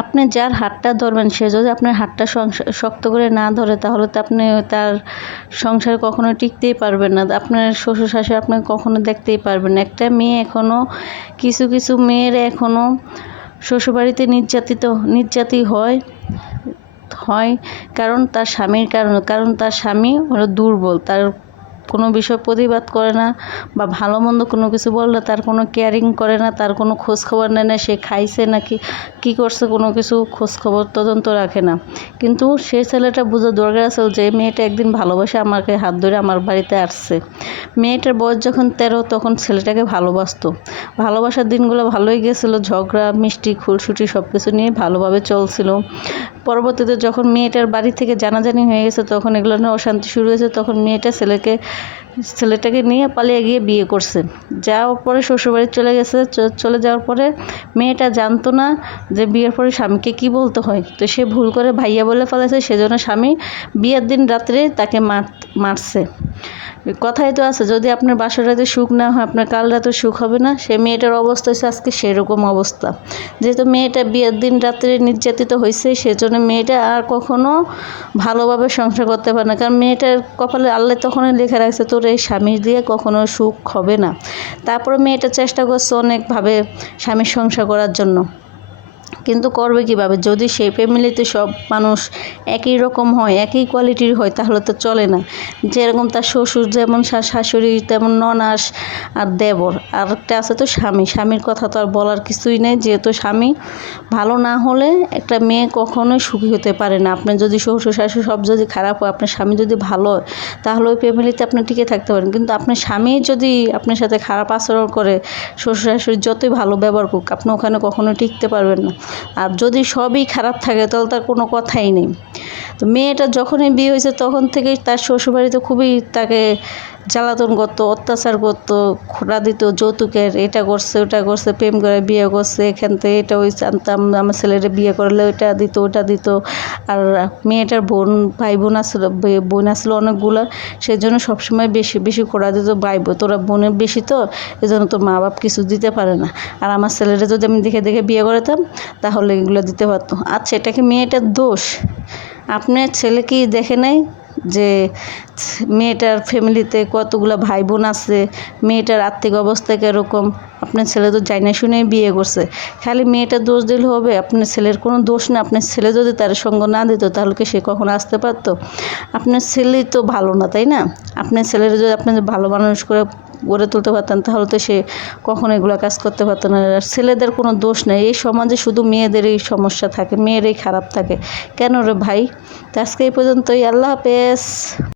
আপনি যার হাতটা ধরবেন সে যদি আপনার হাতটা শক্ত করে না ধরে তাহলে তো আপনি তার সংসার কখনো টিকতেই পারবেন না। আপনার শ্বশুর শাশুড়ি আপনাকে কখনো দেখতেই পারবেন না। একটা মেয়ে এখনও কিছু কিছু মেয়ের এখনও শ্বশুরবাড়িতে নির্যাতিত হয় কারণ তার স্বামীর কারণে, কারণ তার স্বামী হলো দুর্বল, তার কোনো বিষয় প্রতিবাদ করে না বা ভালো মন্দ কোনো কিছু বললে তার কোনো কেয়ারিং করে না, তার কোনো খোঁজখবর নেয় না, সে খাইছে নাকি কী করছে কোনো কিছু খোঁজখবর তদন্ত রাখে না। কিন্তু সে ছেলেটা বোঝা দরকার আছে যে মেয়েটা একদিন ভালোবাসে আমাকে হাত ধরে আমার বাড়িতে আসছে। মেয়েটার বয়স যখন 13 তখন ছেলেটাকে ভালোবাসতো। ভালোবাসার দিনগুলো ভালোই গেছিলো, ঝগড়া মিষ্টি খুনসুটি সব কিছু নিয়ে ভালোভাবে চলছিল। পরবর্তীতে যখন মেয়েটার বাড়ি থেকে জানাজানি হয়ে গেছে তখন এগুলো নিয়ে অশান্তি শুরু হয়েছে, তখন মেয়েটা ছেলেটাকে নিয়ে পালিয়ে গিয়ে বিয়ে করছে। যাওয়ার পরে শ্বশুরবাড়ি চলে গেছে। চলে যাওয়ার পরে মেয়েটা জানতো না যে বিয়ের পরে স্বামীকে কি বলতে হয়, তো সে ভুল করে ভাইয়া বলে ফেলেছে, সেজন্য স্বামী বিয়ের দিন রাত্রে তাকে মারছে। কথাই তো আছে, যদি আপনার বাসর রাতে সুখ না হয় আপনার কাল রাতে সুখ হবে না। সে মেয়েটার অবস্থা হচ্ছে আজকে সেরকম অবস্থা। যেহেতু মেয়েটা বিয়ের দিন রাত্রে নির্যাতিত হয়েছে সেজন্য মেয়েটা আর কখনো ভালোভাবে সংসার করতে পারে না, কারণ মেয়েটার কপালে আল্লাহ তখনই লেখা রাখছে তোর এই স্বামী দিয়ে কখনো সুখ হবে না। তারপরে মেয়েটা চেষ্টা করছে অনেকভাবে স্বামীর সংসার করার জন্য, কিন্তু করবে কীভাবে যদি সেই ফ্যামিলিতে সব মানুষ একই রকম হয়, একই কোয়ালিটির হয়, তাহলে তো চলে না। যেরকম তার শ্বশুর যেমন, শাশুড়ি তেমন, ননাস আর দেবর, আর একটা আছে তো স্বামীর কথা তো আর বলার কিছুই নেই। যেহেতু স্বামী ভালো না হলে একটা মেয়ে কখনোই সুখী হতে পারে না। আপনার যদি শ্বশুর শাশুড়ি সব যদি খারাপ হয়, আপনার স্বামী যদি ভালো হয় তাহলে ওই ফ্যামিলিতে আপনি টিকে থাকতে পারেন। কিন্তু আপনার স্বামী যদি আপনার সাথে খারাপ আচরণ করে, শ্বশুর শাশুড়ি যতই ভালো ব্যবহার করুক, আপনি ওখানে কখনো টিকতে পারবেন না। আর যদি সবই খারাপ থাকে তাহলে তার কোনো কথাই নেই। তো মেয়েটা যখনই বিয়ে হয়েছে তখন থেকেই তার শ্বশুরবাড়িতে খুবই তাকে জ্বালাতন করতো, অত্যাচার করতো, খোঁটা দিত যৌতুকের, এটা করছে ওটা করছে, প্রেম করে বিয়ে করছে, এখান থেকে এটা ওই জানতাম আমার ছেলেটা বিয়ে করলে ওটা দিত ওটা দিত। আর মেয়েটার ভাই বোন আসলো অনেকগুলো, সেই জন্য সবসময় বেশি বেশি খোঁটা দিত, তোরা বোনের বেশি তো এই জন্য তোর মা বাপ কিছু দিতে পারে না। আর আমার ছেলেটা যদি আমি দেখে দেখে বিয়ে করতাম তাহলে এগুলো দিতে পারতো। আচ্ছা, এটা কি মেয়েটার দোষ? আপনার ছেলে কি দেখে নাই যে মেয়েটার ফ্যামিলিতে কতগুলো ভাই বোন আছে, মেয়েটার আর্থিক অবস্থা কীরকম? আপনার ছেলে তো জানা শুনে বিয়ে করছে, খালি মেয়েটার দোষ দিলে হবে? আপনার ছেলের কোনো দোষ না। আপনার ছেলে যদি তার সঙ্গ না দিত তাহলে কি সে কখনো আসতে পারতো? আপনার ছেলেই তো ভালো না, তাই না? আপনার ছেলের যদি আপনি ভালো মানুষ করে গড়ে তুলতে পারতেন তাহলে তো সে কখনো এগুলো কাজ করতে পারতো না। আর ছেলেদের কোনো দোষ নেই, এই সমাজে শুধু মেয়েদেরই সমস্যা থাকে, মেয়েরাই খারাপ থাকে। কেন রে ভাই? তো আজকে এই পর্যন্তই, আল্লাহ হাফেজ।